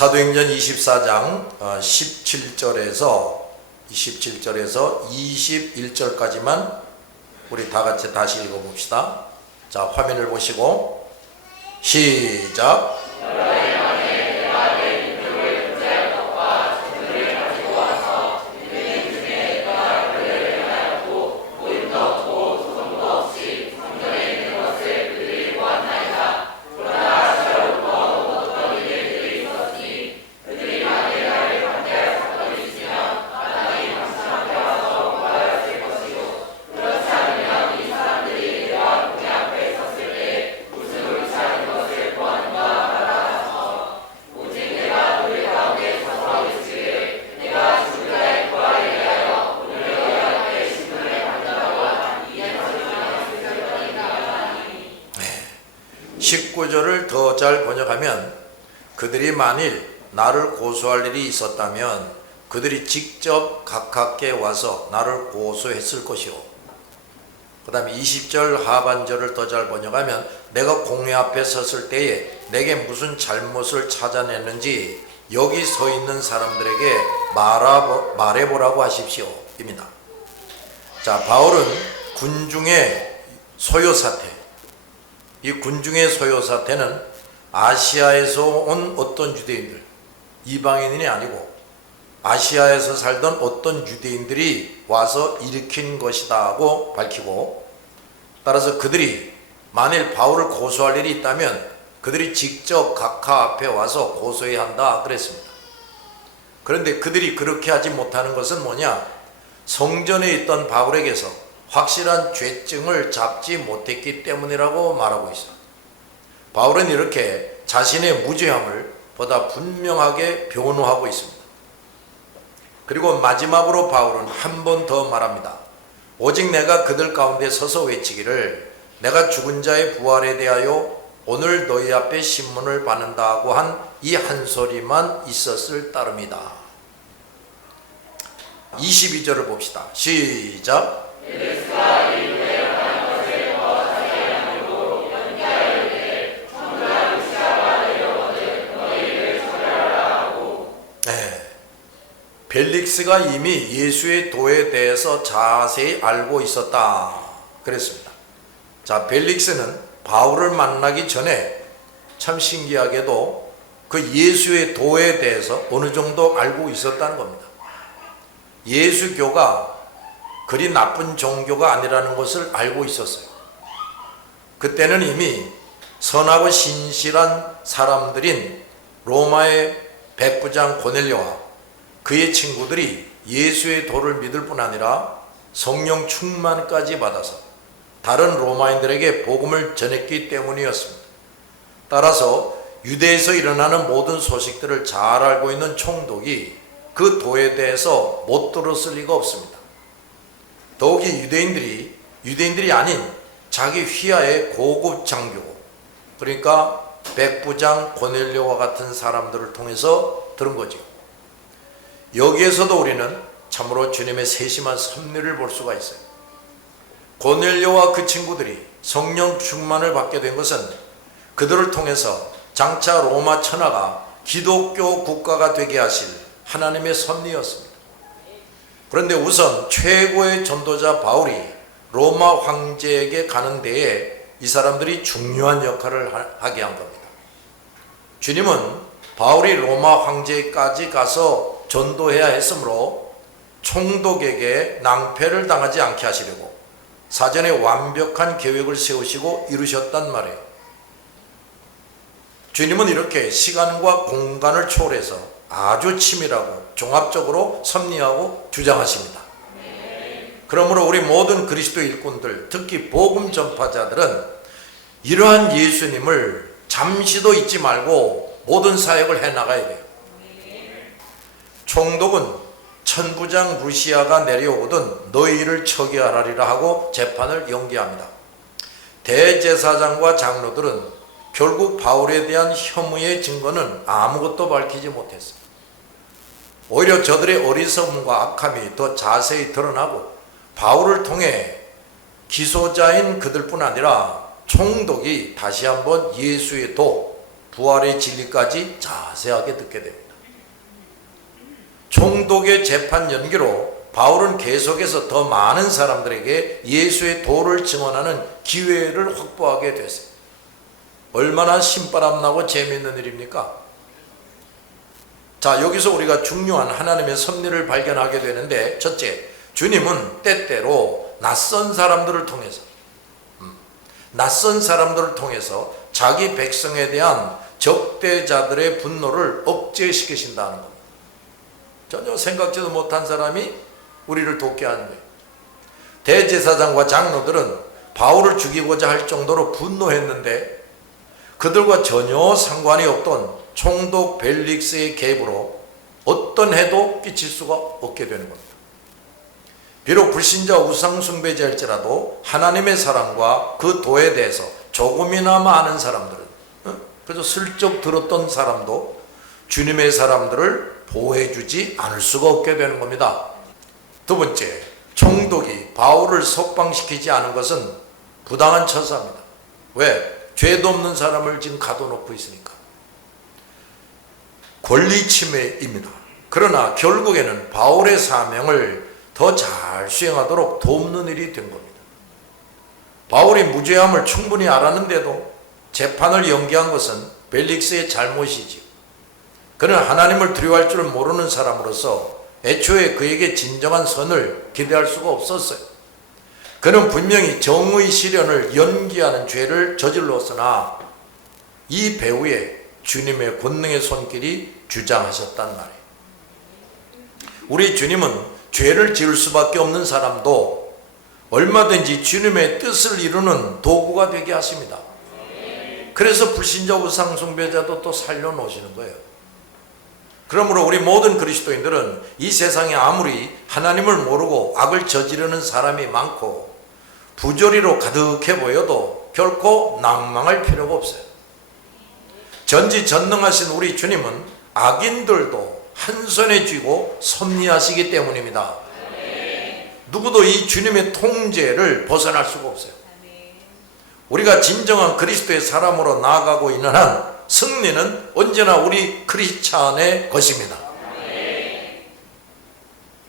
사도행전 24장 17절에서 21절까지만 우리 다 같이 다시 읽어봅시다. 자, 화면을 보시고 시작. (19절을) 더 잘 번역하면 그들이 만일 나를 고소할 일이 있었다면 그들이 직접 가깝게 와서 나를 고소했을 것이요. 그 다음에 20절 하반절을 더 잘 번역하면 내가 공회 앞에 섰을 때에 내게 무슨 잘못을 찾아냈는지 여기 서 있는 사람들에게 말해보라고 하십시오 입니다. 자, 바울은 군중의 소요 사태, 이 군중의 소요 사태는 아시아에서 온 어떤 유대인들, 이방인이 아니고 아시아에서 살던 어떤 유대인들이 와서 일으킨 것이다 하고 밝히고, 따라서 그들이 만일 바울을 고소할 일이 있다면 그들이 직접 각하 앞에 와서 고소해야 한다 그랬습니다. 그런데 그들이 그렇게 하지 못하는 것은 뭐냐? 성전에 있던 바울에게서 확실한 죄증을 잡지 못했기 때문이라고 말하고 있어요. 바울은 이렇게 자신의 무죄함을 보다 분명하게 변호하고 있습니다. 그리고 마지막으로 바울은 한 번 더 말합니다. 오직 내가 그들 가운데 서서 외치기를 내가 죽은 자의 부활에 대하여 오늘 너희 앞에 신문을 받는다고 한 이 한 소리만 있었을 따름이다. 22절을 봅시다. 시작. 벨릭스가 이미 예수의 도에 대해서 자세히 알고 있었다 그랬습니다. 자, 벨릭스는 바울을 만나기 전에 참 신기하게도 그 예수의 도에 대해서 어느 정도 알고 있었다는 겁니다. 예수교가 그리 나쁜 종교가 아니라는 것을 알고 있었어요. 그때는 이미 선하고 신실한 사람들인 로마의 백부장 고넬료와 그의 친구들이 예수의 도를 믿을 뿐 아니라 성령 충만까지 받아서 다른 로마인들에게 복음을 전했기 때문이었습니다. 따라서 유대에서 일어나는 모든 소식들을 잘 알고 있는 총독이 그 도에 대해서 못 들었을 리가 없습니다. 더욱이 유대인들이 아닌 자기 휘하의 고급 장교, 그러니까 백부장 고넬료와 같은 사람들을 통해서 들은 거죠. 여기에서도 우리는 참으로 주님의 세심한 섭리를 볼 수가 있어요. 고넬료와 그 친구들이 성령 충만을 받게 된 것은 그들을 통해서 장차 로마 천하가 기독교 국가가 되게 하실 하나님의 섭리였습니다. 그런데 우선 최고의 전도자 바울이 로마 황제에게 가는 데에 이 사람들이 중요한 역할을 하게 한 겁니다. 주님은 바울이 로마 황제까지 가서 전도해야 했으므로 총독에게 낭패를 당하지 않게 하시려고 사전에 완벽한 계획을 세우시고 이루셨단 말이에요. 주님은 이렇게 시간과 공간을 초월해서 아주 치밀하고 종합적으로 섭리하고 주장하십니다. 그러므로 우리 모든 그리스도 일꾼들, 특히 복음 전파자들은 이러한 예수님을 잠시도 잊지 말고 모든 사역을 해나가야 돼요. 총독은 천부장 루시아가 내려오거든 너희를 처리하리라 하고 재판을 연기합니다. 대제사장과 장로들은 결국 바울에 대한 혐의의 증거는 아무것도 밝히지 못했어요. 오히려 저들의 어리석음과 악함이 더 자세히 드러나고 바울을 통해 기소자인 그들뿐 아니라 총독이 다시 한번 예수의 도, 부활의 진리까지 자세하게 듣게 됩니다. 총독의 재판 연기로 바울은 계속해서 더 많은 사람들에게 예수의 도를 증언하는 기회를 확보하게 됐어요. 얼마나 신바람나고 재미있는 일입니까? 자, 여기서 우리가 중요한 하나님의 섭리를 발견하게 되는데, 첫째, 주님은 때때로 낯선 사람들을 통해서 자기 백성에 대한 적대자들의 분노를 억제시키신다는 겁니다. 전혀 생각지도 못한 사람이 우리를 돕게 하는 거예요. 대제사장과 장로들은 바울을 죽이고자 할 정도로 분노했는데 그들과 전혀 상관이 없던 총독 벨릭스의 개입으로 어떤 해도 끼칠 수가 없게 되는 겁니다. 비록 불신자 우상숭배자일지라도 하나님의 사랑과 그 도에 대해서 조금이나마 아는 사람들은, 그래서 슬쩍 들었던 사람도 주님의 사람들을 보호해주지 않을 수가 없게 되는 겁니다. 두 번째, 총독이 바울을 석방시키지 않은 것은 부당한 처사입니다. 왜? 죄도 없는 사람을 지금 가둬놓고 있으니까. 권리 침해입니다. 그러나 결국에는 바울의 사명을 더 잘 수행하도록 돕는 일이 된 겁니다. 바울이 무죄함을 충분히 알았는데도 재판을 연기한 것은 벨릭스의 잘못이지요. 그는 하나님을 두려워할 줄 모르는 사람으로서 애초에 그에게 진정한 선을 기대할 수가 없었어요. 그는 분명히 정의 실현을 연기하는 죄를 저질렀으나 이 배후에 주님의 권능의 손길이 주장하셨단 말이에요. 우리 주님은 죄를 지을 수밖에 없는 사람도 얼마든지 주님의 뜻을 이루는 도구가 되게 하십니다. 그래서 불신자 우상숭배자도 또 살려놓으시는 거예요. 그러므로 우리 모든 그리스도인들은 이 세상에 아무리 하나님을 모르고 악을 저지르는 사람이 많고 부조리로 가득해 보여도 결코 낭망할 필요가 없어요. 전지전능하신 우리 주님은 악인들도 한 손에 쥐고 섭리하시기 때문입니다. 누구도 이 주님의 통제를 벗어날 수가 없어요. 우리가 진정한 그리스도의 사람으로 나아가고 있는 한 승리는 언제나 우리 크리스찬의 것입니다.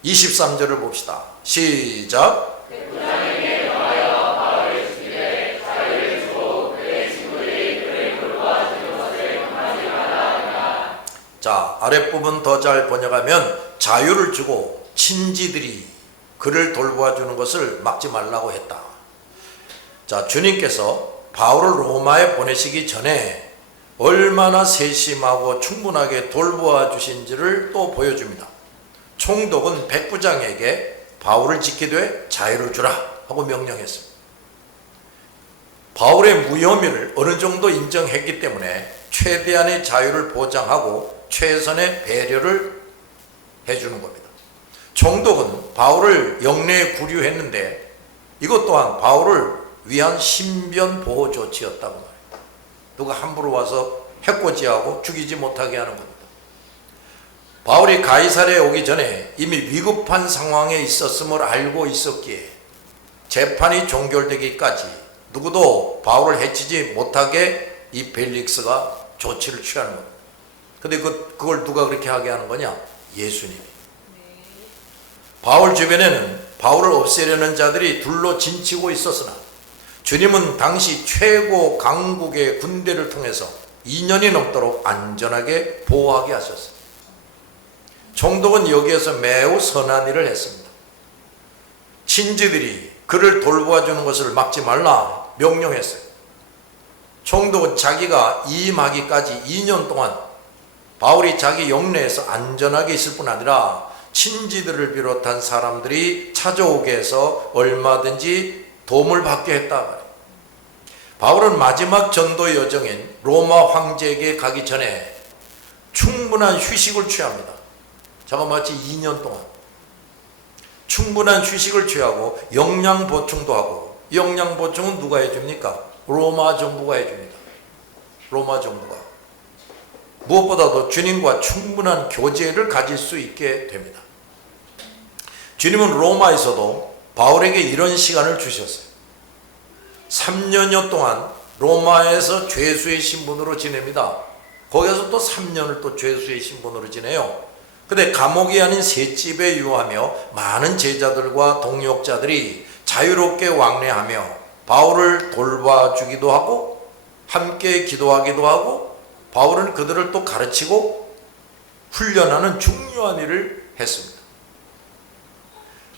23절을 봅시다. 시작. 자, 아랫부분 더 잘 번역하면 자유를 주고 친지들이 그를 돌보아 주는 것을 막지 말라고 했다. 자, 주님께서 바울을 로마에 보내시기 전에 얼마나 세심하고 충분하게 돌보아 주신지를 또 보여줍니다. 총독은 백부장에게 바울을 지키되 자유를 주라 하고 명령했습니다. 바울의 무혐의를 어느 정도 인정했기 때문에 최대한의 자유를 보장하고 최선의 배려를 해주는 겁니다. 총독은 바울을 영내에 구류했는데 이것 또한 바울을 위한 신변 보호 조치였다고 말해요. 누가 함부로 와서 해코지하고 죽이지 못하게 하는 겁니다. 바울이 가이사랴에 오기 전에 이미 위급한 상황에 있었음을 알고 있었기에 재판이 종결되기까지 누구도 바울을 해치지 못하게 이 벨릭스가 조치를 취하는 겁니다. 근데 그걸 누가 그렇게 하게 하는 거냐? 예수님이. 바울 주변에는 바울을 없애려는 자들이 둘로 진치고 있었으나 주님은 당시 최고 강국의 군대를 통해서 2년이 넘도록 안전하게 보호하게 하셨습니다. 총독은 여기에서 매우 선한 일을 했습니다. 친지들이 그를 돌보아 주는 것을 막지 말라 명령했어요. 총독은 자기가 이임하기까지 2년 동안 바울이 자기 영내에서 안전하게 있을 뿐 아니라 친지들을 비롯한 사람들이 찾아오게 해서 얼마든지 도움을 받게 했다 말이에요. 바울은 마지막 전도 여정인 로마 황제에게 가기 전에 충분한 휴식을 취합니다. 자그마치 2년 동안 충분한 휴식을 취하고 영양 보충도 하고, 영양 보충은 누가 해줍니까? 로마 정부가 해줍니다. 로마 정부가. 무엇보다도 주님과 충분한 교제를 가질 수 있게 됩니다. 주님은 로마에서도 바울에게 이런 시간을 주셨어요. 3년여 동안 로마에서 죄수의 신분으로 지냅니다. 거기서 또 3년을 또 죄수의 신분으로 지내요. 근데 감옥이 아닌 셋집에 유하며 많은 제자들과 동역자들이 자유롭게 왕래하며 바울을 돌봐주기도 하고 함께 기도하기도 하고 바울은 그들을 또 가르치고 훈련하는 중요한 일을 했습니다.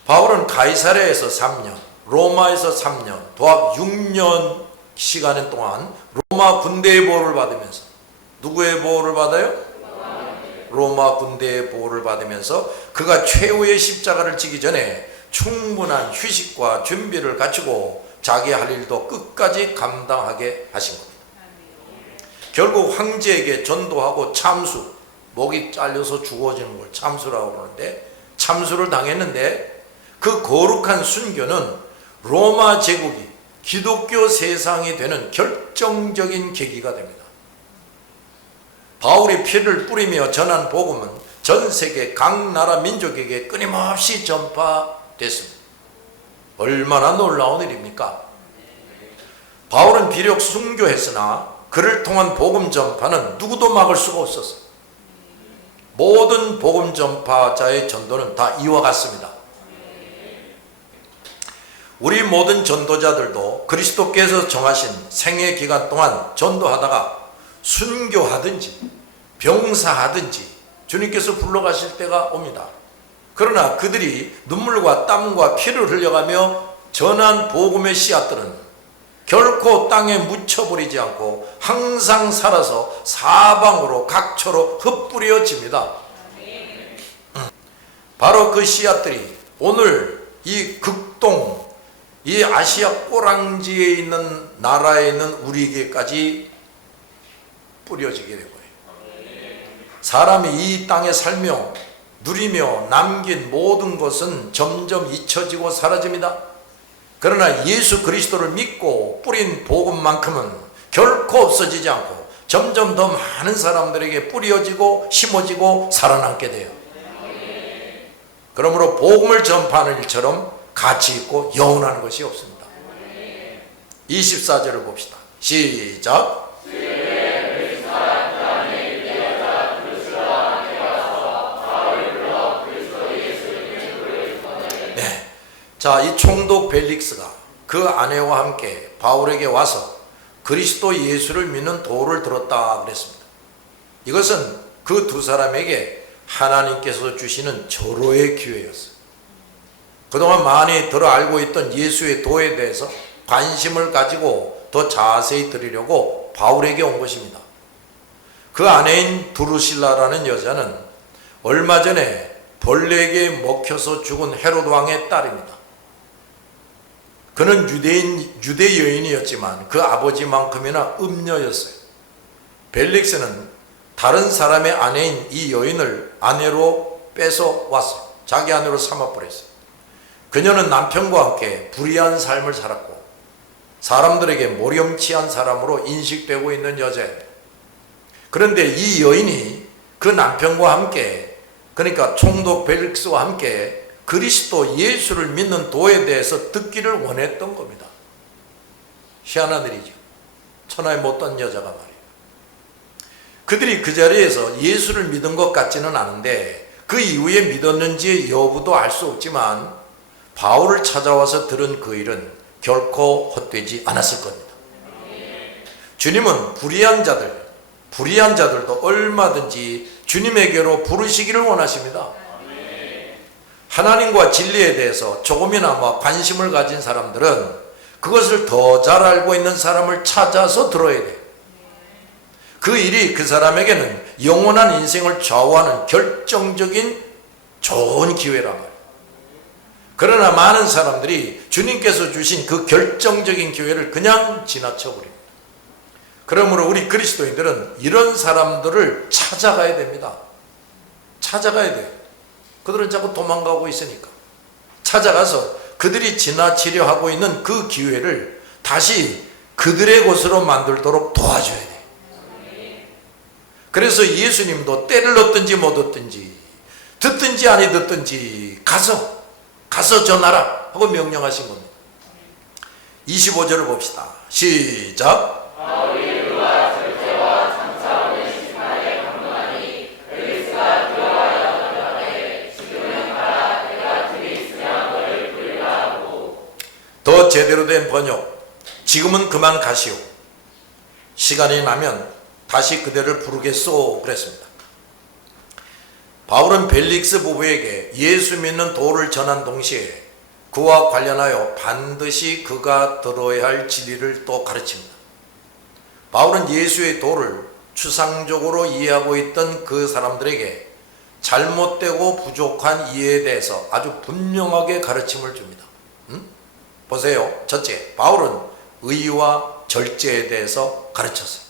바울은 가이사랴에서 3년, 로마에서 3년, 도합 6년 시간 동안 로마 군대의 보호를 받으면서, 누구의 보호를 받아요? 로마 군대의 보호를 받으면서 그가 최후의 십자가를 지기 전에 충분한 휴식과 준비를 갖추고 자기 할 일도 끝까지 감당하게 하신 겁니다. 결국 황제에게 전도하고 참수, 목이 잘려서 죽어지는 걸 참수라고 그러는데 참수를 당했는데, 그 거룩한 순교는 로마 제국이 기독교 세상이 되는 결정적인 계기가 됩니다. 바울이 피를 뿌리며 전한 복음은 전 세계 각 나라 민족에게 끊임없이 전파됐습니다. 얼마나 놀라운 일입니까? 바울은 비록 순교했으나 그를 통한 복음 전파는 누구도 막을 수가 없었어요. 모든 복음 전파자의 전도는 다 이와 같습니다. 우리 모든 전도자들도 그리스도께서 정하신 생애 기간 동안 전도하다가 순교하든지 병사하든지 주님께서 불러가실 때가 옵니다. 그러나 그들이 눈물과 땀과 피를 흘려가며 전한 복음의 씨앗들은 결코 땅에 묻혀버리지 않고 항상 살아서 사방으로 각처로 흩뿌려집니다. 바로 그 씨앗들이 오늘 이 극동, 이 아시아 꼬랑지에 있는 나라에 있는 우리에게까지 뿌려지게 된 거예요. 사람이 이 땅에 살며 누리며 남긴 모든 것은 점점 잊혀지고 사라집니다. 그러나 예수 그리스도를 믿고 뿌린 복음만큼은 결코 없어지지 않고 점점 더 많은 사람들에게 뿌려지고 심어지고 살아남게 돼요. 그러므로 복음을 전파하는 일처럼 가치 있고 영원한 것이 없습니다. 24절을 봅시다. 시작. 네. 자, 이 총독 벨릭스가 그 아내와 함께 바울에게 와서 그리스도 예수를 믿는 도를 들었다 그랬습니다. 이것은 그 두 사람에게 하나님께서 주시는 절호의 기회였어요. 그동안 많이 들어 알고 있던 예수의 도에 대해서 관심을 가지고 더 자세히 들으려고 바울에게 온 것입니다. 그 아내인 두루실라라는 여자는 얼마 전에 벌레에게 먹혀서 죽은 헤롯 왕의 딸입니다. 그는 유대 여인이었지만 그 아버지만큼이나 음녀였어요. 벨릭스는 다른 사람의 아내인 이 여인을 아내로 뺏어 왔어요. 자기 아내로 삼아버렸어요. 그녀는 남편과 함께 불의한 삶을 살았고 사람들에게 모렴치한 사람으로 인식되고 있는 여자입니다. 그런데 이 여인이 그 남편과 함께, 그러니까 총독 벨릭스와 함께 그리스도 예수를 믿는 도에 대해서 듣기를 원했던 겁니다. 희한한 일이죠. 천하에 못된 여자가 말이에요. 그들이 그 자리에서 예수를 믿은 것 같지는 않은데 그 이후에 믿었는지의 여부도 알 수 없지만 바울을 찾아와서 들은 그 일은 결코 헛되지 않았을 겁니다. 주님은 불의한 자들도 얼마든지 주님에게로 부르시기를 원하십니다. 하나님과 진리에 대해서 조금이나마 관심을 가진 사람들은 그것을 더 잘 알고 있는 사람을 찾아서 들어야 돼요. 그 일이 그 사람에게는 영원한 인생을 좌우하는 결정적인 좋은 기회란 말이에요. 그러나 많은 사람들이 주님께서 주신 그 결정적인 기회를 그냥 지나쳐버립니다. 그러므로 우리 그리스도인들은 이런 사람들을 찾아가야 됩니다. 찾아가야 돼요. 그들은 자꾸 도망가고 있으니까. 찾아가서 그들이 지나치려 하고 있는 그 기회를 다시 그들의 것으로 만들도록 도와줘야 돼요. 그래서 예수님도 때를 얻든지 못 얻든지 듣든지 아니 듣든지 가서 전하라 하고 명령하신 겁니다. 25절을 봅시다. 시작. 제대로 된 번역, 지금은 그만 가시오. 시간이 나면 다시 그대를 부르겠소. 그랬습니다. 바울은 벨릭스 부부에게 예수 믿는 도를 전한 동시에 그와 관련하여 반드시 그가 들어야 할 진리를 또 가르칩니다. 바울은 예수의 도를 추상적으로 이해하고 있던 그 사람들에게 잘못되고 부족한 이해에 대해서 아주 분명하게 가르침을 줍니다. 보세요. 첫째, 바울은 의와 절제에 대해서 가르쳤어요.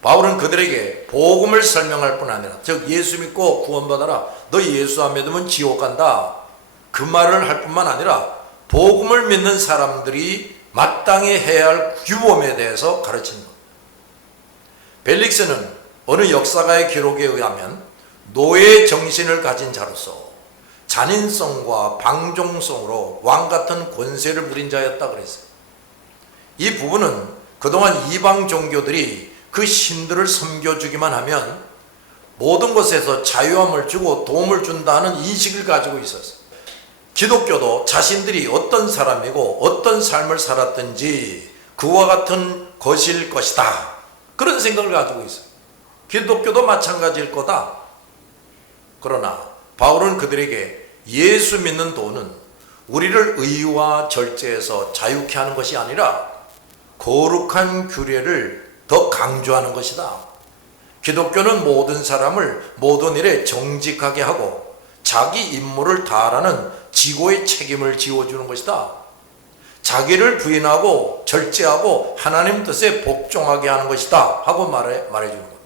바울은 그들에게 복음을 설명할 뿐 아니라, 즉 예수 믿고 구원받아라, 너 예수 안 믿으면 지옥 간다, 그 말을 할 뿐만 아니라 복음을 믿는 사람들이 마땅히 해야 할 규범에 대해서 가르치는 겁니다. 벨릭스는 어느 역사가의 기록에 의하면 노예 정신을 가진 자로서 잔인성과 방종성으로 왕같은 권세를 부린 자였다 그랬어요. 이 부분은 그동안 이방 종교들이 그 신들을 섬겨주기만 하면 모든 것에서 자유함을 주고 도움을 준다는 인식을 가지고 있었어요. 기독교도 자신들이 어떤 사람이고 어떤 삶을 살았든지 그와 같은 것일 것이다, 그런 생각을 가지고 있어요. 기독교도 마찬가지일 거다. 그러나 바울은 그들에게 예수 믿는 도는 우리를 의와 절제에서 자유케 하는 것이 아니라 거룩한 규례를 더 강조하는 것이다. 기독교는 모든 사람을 모든 일에 정직하게 하고 자기 임무를 다하라는 지고의 책임을 지워주는 것이다. 자기를 부인하고 절제하고 하나님 뜻에 복종하게 하는 것이다 하고 말해주는 겁니다.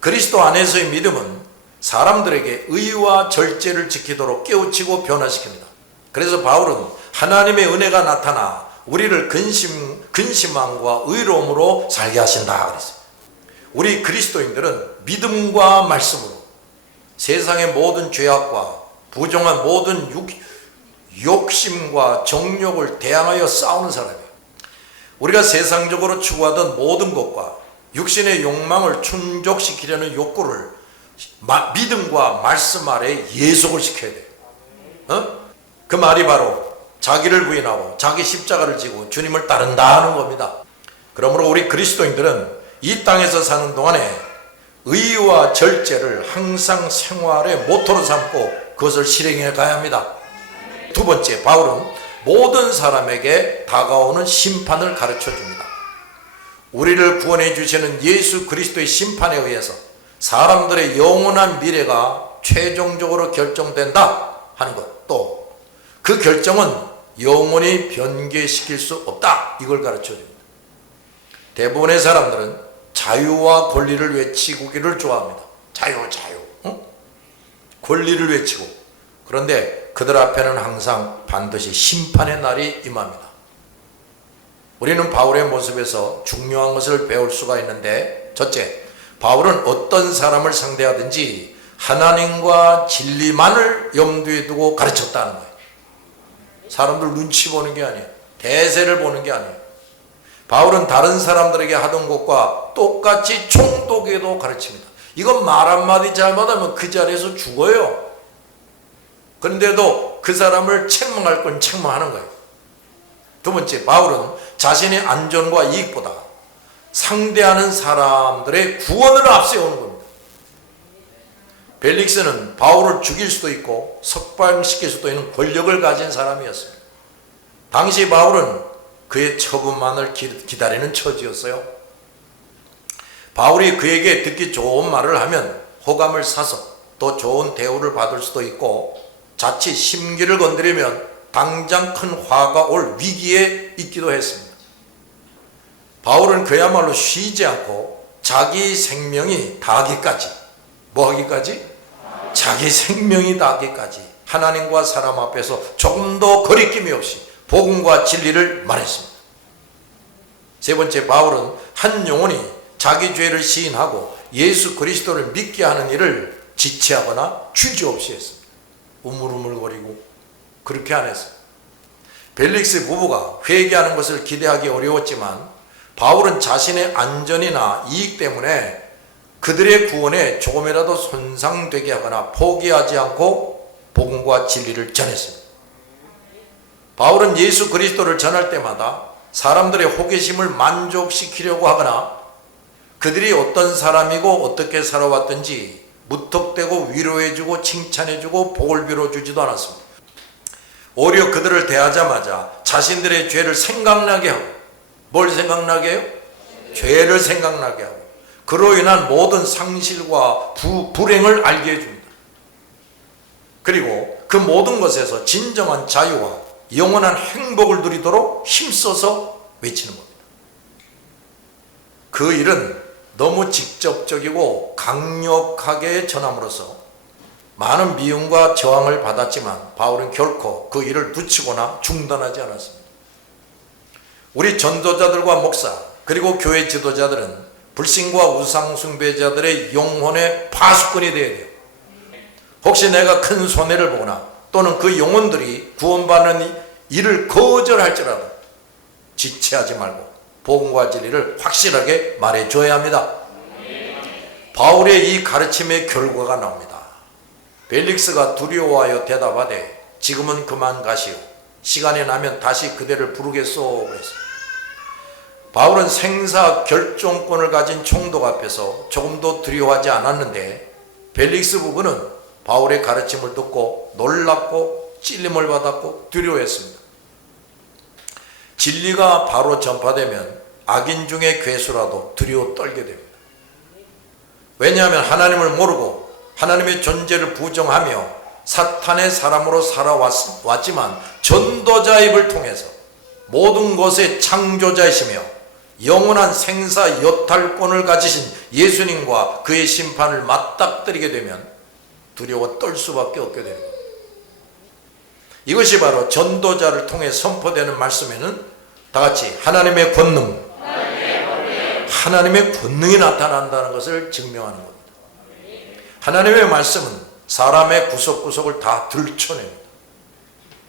그리스도 안에서의 믿음은 사람들에게 의와 절제를 지키도록 깨우치고 변화시킵니다. 그래서 바울은 하나님의 은혜가 나타나 우리를 근심함과 의로움으로 살게 하신다 그랬어요. 우리 그리스도인들은 믿음과 말씀으로 세상의 모든 죄악과 부정한 모든 욕심과 정욕을 대항하여 싸우는 사람이에요. 우리가 세상적으로 추구하던 모든 것과 육신의 욕망을 충족시키려는 욕구를 믿음과 말씀 아래 예속을 시켜야 돼요. 그 말이 바로 자기를 부인하고 자기 십자가를 지고 주님을 따른다 하는 겁니다. 그러므로 우리 그리스도인들은 이 땅에서 사는 동안에 의와 절제를 항상 생활의 모토로 삼고 그것을 실행해 가야 합니다. 두 번째, 바울은 모든 사람에게 다가오는 심판을 가르쳐 줍니다. 우리를 구원해 주시는 예수 그리스도의 심판에 의해서 사람들의 영원한 미래가 최종적으로 결정된다 하는 것, 또 그 결정은 영원히 변개시킬 수 없다, 이걸 가르쳐 줍니다. 대부분의 사람들은 자유와 권리를 외치기를 좋아합니다. 자유, 권리를 외치고, 그런데 그들 앞에는 항상 반드시 심판의 날이 임합니다. 우리는 바울의 모습에서 중요한 것을 배울 수가 있는데, 첫째, 바울은 어떤 사람을 상대하든지 하나님과 진리만을 염두에 두고 가르쳤다는 거예요. 사람들 눈치 보는 게 아니에요. 대세를 보는 게 아니에요. 바울은 다른 사람들에게 하던 것과 똑같이 총독에도 가르칩니다. 이건 말 한마디 잘못하면 그 자리에서 죽어요. 그런데도 그 사람을 책망할 건 책망하는 거예요. 두 번째, 바울은 자신의 안전과 이익보다 상대하는 사람들의 구원을 앞세우는 겁니다. 벨릭스는 바울을 죽일 수도 있고 석방시킬 수도 있는 권력을 가진 사람이었습니다. 당시 바울은 그의 처분만을 기다리는 처지였어요. 바울이 그에게 듣기 좋은 말을 하면 호감을 사서 또 좋은 대우를 받을 수도 있고, 자칫 심기를 건드리면 당장 큰 화가 올 위기에 있기도 했습니다. 바울은 그야말로 쉬지 않고 자기 생명이 다하기까지, 뭐 하기까지? 자기 생명이 다하기까지 하나님과 사람 앞에서 조금 더 거리낌이 없이 복음과 진리를 말했습니다. 세 번째, 바울은 한 영혼이 자기 죄를 시인하고 예수 그리스도를 믿게 하는 일을 지체하거나 주저없이 했습니다. 우물우물거리고 그렇게 안 했어요. 벨릭스 부부가 회개하는 것을 기대하기 어려웠지만 바울은 자신의 안전이나 이익 때문에 그들의 구원에 조금이라도 손상되게 하거나 포기하지 않고 복음과 진리를 전했습니다. 바울은 예수 그리스도를 전할 때마다 사람들의 호기심을 만족시키려고 하거나 그들이 어떤 사람이고 어떻게 살아왔든지 무턱대고 위로해주고 칭찬해주고 복을 빌어주지도 않았습니다. 오히려 그들을 대하자마자 자신들의 죄를 생각나게 하고, 뭘 생각나게 해요? 죄를 생각나게 하고, 그로 인한 모든 상실과 불행을 알게 해줍니다. 그리고 그 모든 것에서 진정한 자유와 영원한 행복을 누리도록 힘써서 외치는 겁니다. 그 일은 너무 직접적이고 강력하게 전함으로써 많은 미움과 저항을 받았지만 바울은 결코 그 일을 늦추거나 중단하지 않았습니다. 우리 전도자들과 목사 그리고 교회 지도자들은 불신과 우상 숭배자들의 영혼의 파수꾼이 되어야 돼요. 혹시 내가 큰 손해를 보거나 또는 그 영혼들이 구원받는 일을 거절할지라도 지체하지 말고 복음과 진리를 확실하게 말해줘야 합니다. 바울의 이 가르침의 결과가 나옵니다. 벨릭스가 두려워하여 대답하되 지금은 그만 가시오. 시간이 나면 다시 그대를 부르겠소. 그랬어요. 바울은 생사 결정권을 가진 총독 앞에서 조금도 두려워하지 않았는데 벨릭스 부부는 바울의 가르침을 듣고 놀랍고 찔림을 받았고 두려워했습니다. 진리가 바로 전파되면 악인 중에 괴수라도 두려워 떨게 됩니다. 왜냐하면 하나님을 모르고 하나님의 존재를 부정하며 사탄의 사람으로 살아왔지만 전도자 입을 통해서 모든 것의 창조자이시며 영원한 생사 여탈권을 가지신 예수님과 그의 심판을 맞닥뜨리게 되면 두려워 떨 수밖에 없게 되는 겁니다. 이것이 바로 전도자를 통해 선포되는 말씀에는 다같이 하나님의 권능, 하나님의 권능이 나타난다는 것을 증명하는 겁니다. 하나님의 말씀은 사람의 구석구석을 다 들춰냅니다.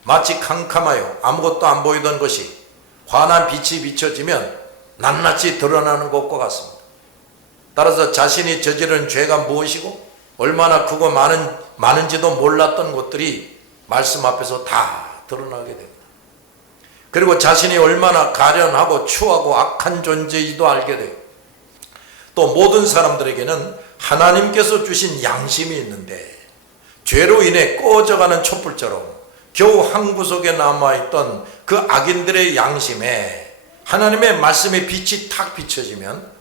마치 캄캄하여 아무것도 안 보이던 것이 환한 빛이 비춰지면 낱낱이 드러나는 것과 같습니다. 따라서 자신이 저지른 죄가 무엇이고 얼마나 크고 많은지도 몰랐던 것들이 말씀 앞에서 다 드러나게 됩니다. 그리고 자신이 얼마나 가련하고 추하고 악한 존재인지도 알게 돼요. 또 모든 사람들에게는 하나님께서 주신 양심이 있는데 죄로 인해 꺼져가는 촛불처럼 겨우 한 구석에 남아있던 그 악인들의 양심에 하나님의 말씀의 빛이 탁 비춰지면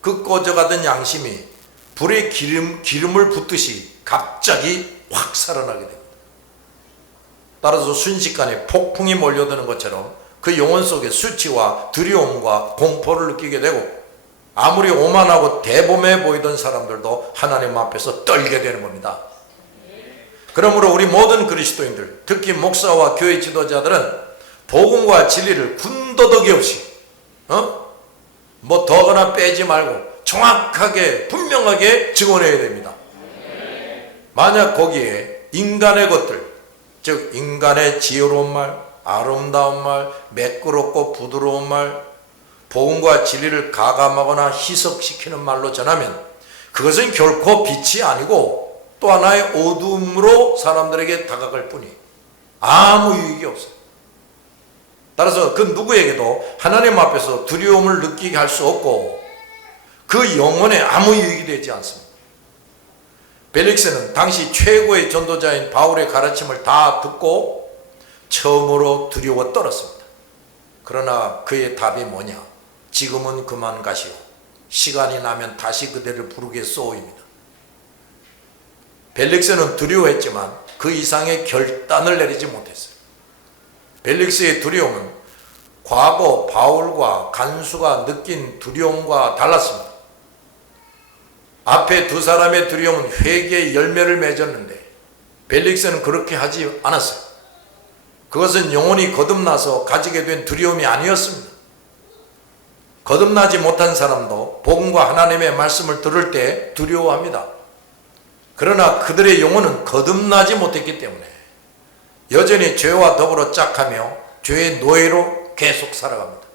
그 꺼져가던 양심이 불에 기름을 붓듯이 갑자기 확 살아나게 됩니다. 따라서 순식간에 폭풍이 몰려드는 것처럼 그 영혼 속에 수치와 두려움과 공포를 느끼게 되고 아무리 오만하고 대범해 보이던 사람들도 하나님 앞에서 떨게 되는 겁니다. 그러므로 우리 모든 그리스도인들, 특히 목사와 교회 지도자들은 복음과 진리를 군더더기 없이 뭐 더거나 빼지 말고 정확하게 분명하게 증언해야 됩니다. 만약 거기에 인간의 것들, 즉 인간의 지혜로운 말, 아름다운 말, 매끄럽고 부드러운 말, 복음과 진리를 가감하거나 희석시키는 말로 전하면 그것은 결코 빛이 아니고 또 하나의 어둠으로 사람들에게 다가갈 뿐이 아무 유익이 없어요. 따라서 그 누구에게도 하나님 앞에서 두려움을 느끼게 할 수 없고 그 영혼에 아무 유익이 되지 않습니다. 벨릭스는 당시 최고의 전도자인 바울의 가르침을 다 듣고 처음으로 두려워 떨었습니다. 그러나 그의 답이 뭐냐? 지금은 그만 가시오. 시간이 나면 다시 그대를 부르겠소입니다. 벨릭스는 두려워했지만 그 이상의 결단을 내리지 못했어요. 벨릭스의 두려움은 과거 바울과 간수가 느낀 두려움과 달랐습니다. 앞에 두 사람의 두려움은 회개의 열매를 맺었는데 벨릭스는 그렇게 하지 않았어요. 그것은 영혼이 거듭나서 가지게 된 두려움이 아니었습니다. 거듭나지 못한 사람도 복음과 하나님의 말씀을 들을 때 두려워합니다. 그러나 그들의 영혼은 거듭나지 못했기 때문에 여전히 죄와 더불어 짝하며 죄의 노예로 계속 살아갑니다.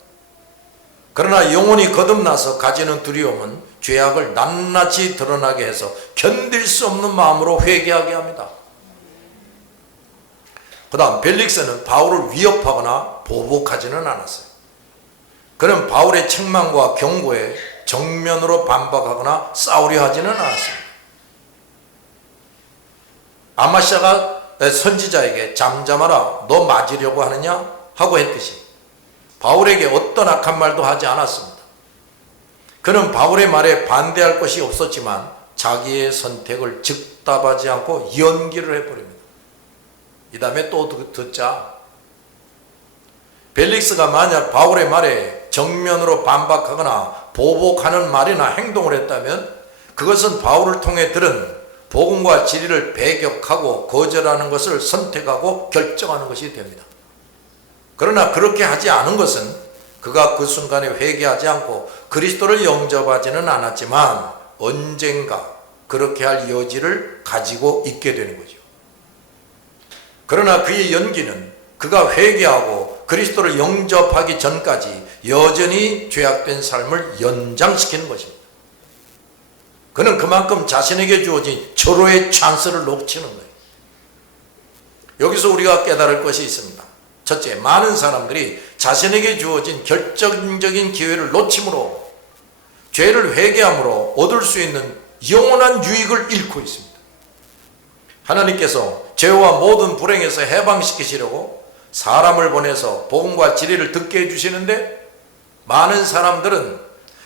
그러나 영혼이 거듭나서 가지는 두려움은 죄악을 낱낱이 드러나게 해서 견딜 수 없는 마음으로 회개하게 합니다. 그 다음 벨릭스는 바울을 위협하거나 보복하지는 않았어요. 그는 바울의 책망과 경고에 정면으로 반박하거나 싸우려 하지는 않았습니다. 아마시아가 선지자에게 잠잠하라, 너 맞으려고 하느냐 하고 했듯이 바울에게 어떤 악한 말도 하지 않았습니다. 그는 바울의 말에 반대할 것이 없었지만 자기의 선택을 즉답하지 않고 연기를 해버립니다. 이 다음에 또 듣자. 벨릭스가 만약 바울의 말에 정면으로 반박하거나 보복하는 말이나 행동을 했다면 그것은 바울을 통해 들은 복음과 진리를 배격하고 거절하는 것을 선택하고 결정하는 것이 됩니다. 그러나 그렇게 하지 않은 것은 그가 그 순간에 회개하지 않고 그리스도를 영접하지는 않았지만 언젠가 그렇게 할 여지를 가지고 있게 되는 거죠. 그러나 그의 연기는 그가 회개하고 그리스도를 영접하기 전까지 여전히 죄악된 삶을 연장시키는 것입니다. 그는 그만큼 자신에게 주어진 절호의 찬스를 놓치는 거예요. 여기서 우리가 깨달을 것이 있습니다. 첫째, 많은 사람들이 자신에게 주어진 결정적인 기회를 놓침으로 죄를 회개함으로 얻을 수 있는 영원한 유익을 잃고 있습니다. 하나님께서 죄와 모든 불행에서 해방시키시려고 사람을 보내서 복음과 진리를 듣게 해주시는데 많은 사람들은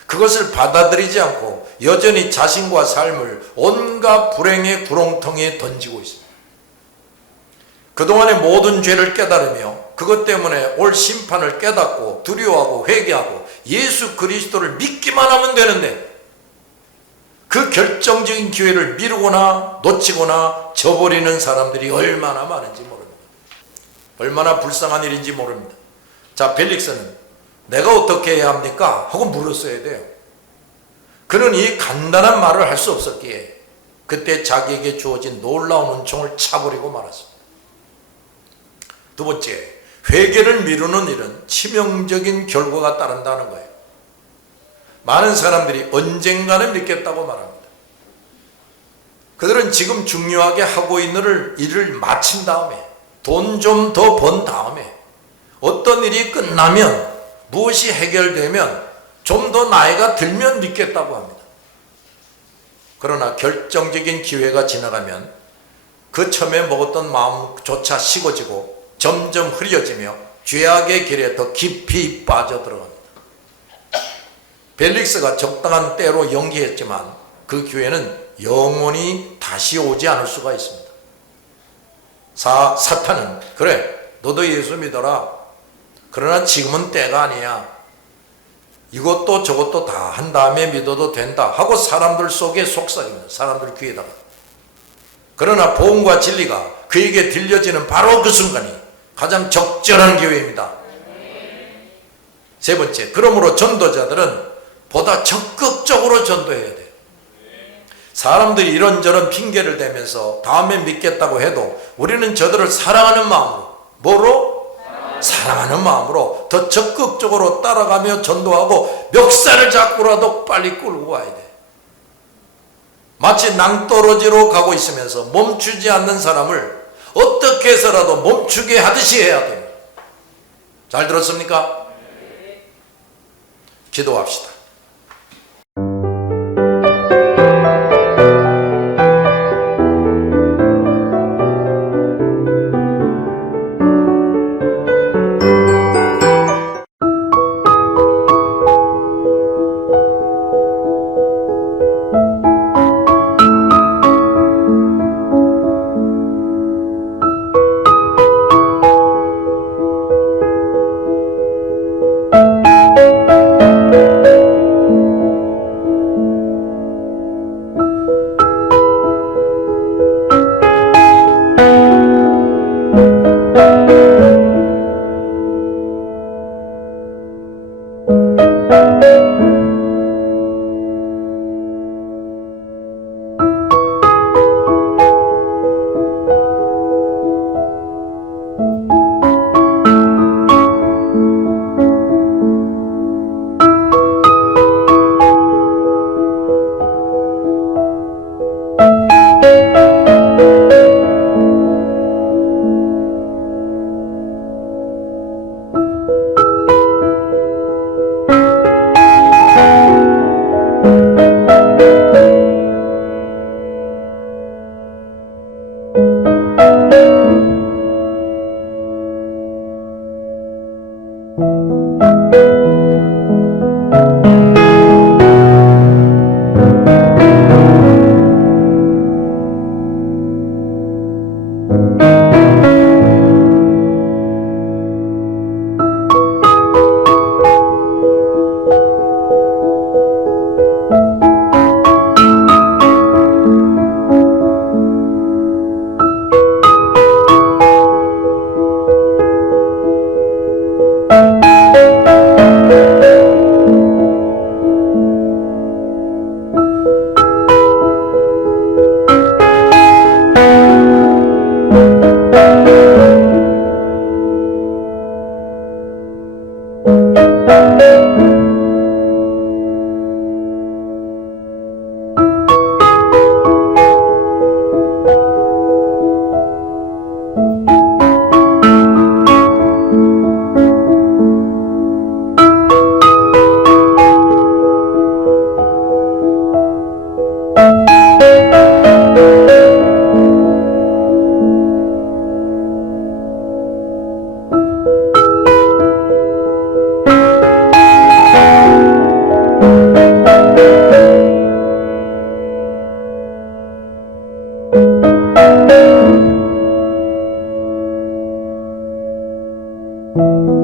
그것을 받아들이지 않고 여전히 자신과 삶을 온갖 불행의 구렁텅이에 던지고 있습니다. 그동안의 모든 죄를 깨달으며 그것 때문에 올 심판을 깨닫고 두려워하고 회개하고 예수 그리스도를 믿기만 하면 되는데 그 결정적인 기회를 미루거나 놓치거나 저버리는 사람들이 얼마나 많은지 모릅니다. 얼마나 불쌍한 일인지 모릅니다. 자, 벨릭스는 내가 어떻게 해야 합니까? 하고 물었어야 돼요. 그는 이 간단한 말을 할 수 없었기에 그때 자기에게 주어진 놀라운 은총을 차버리고 말았습니다. 두 번째, 회개를 미루는 일은 치명적인 결과가 따른다는 거예요. 많은 사람들이 언젠가는 믿겠다고 말합니다. 그들은 지금 중요하게 하고 있는 일을 마친 다음에 돈 좀 더 번 다음에 어떤 일이 끝나면 무엇이 해결되면 좀 더 나이가 들면 믿겠다고 합니다. 그러나 결정적인 기회가 지나가면 그 처음에 먹었던 마음조차 식어지고 점점 흐려지며 죄악의 길에 더 깊이 빠져들어갑니다. 벨릭스가 적당한 때로 연기했지만 그 기회는 영원히 다시 오지 않을 수가 있습니다. 사탄은 그래 너도 예수 믿어라. 그러나 지금은 때가 아니야. 이것도 저것도 다 한 다음에 믿어도 된다 하고 사람들 속에 속삭입니다. 사람들 귀에다가. 그러나 복음과 진리가 그에게 들려지는 바로 그 순간이 가장 적절한 기회입니다. 세 번째, 그러므로 전도자들은 보다 적극적으로 전도해야 돼요. 사람들이 이런저런 핑계를 대면서 다음에 믿겠다고 해도 우리는 저들을 사랑하는 마음으로, 뭐로? 사랑하는 마음으로 더 적극적으로 따라가며 전도하고 멱살을 잡고라도 빨리 끌고 와야 돼. 마치 낭떠러지로 가고 있으면서 멈추지 않는 사람을 어떻게 해서라도 멈추게 하듯이 해야 됩니다. 잘 들었습니까? 기도합시다. 주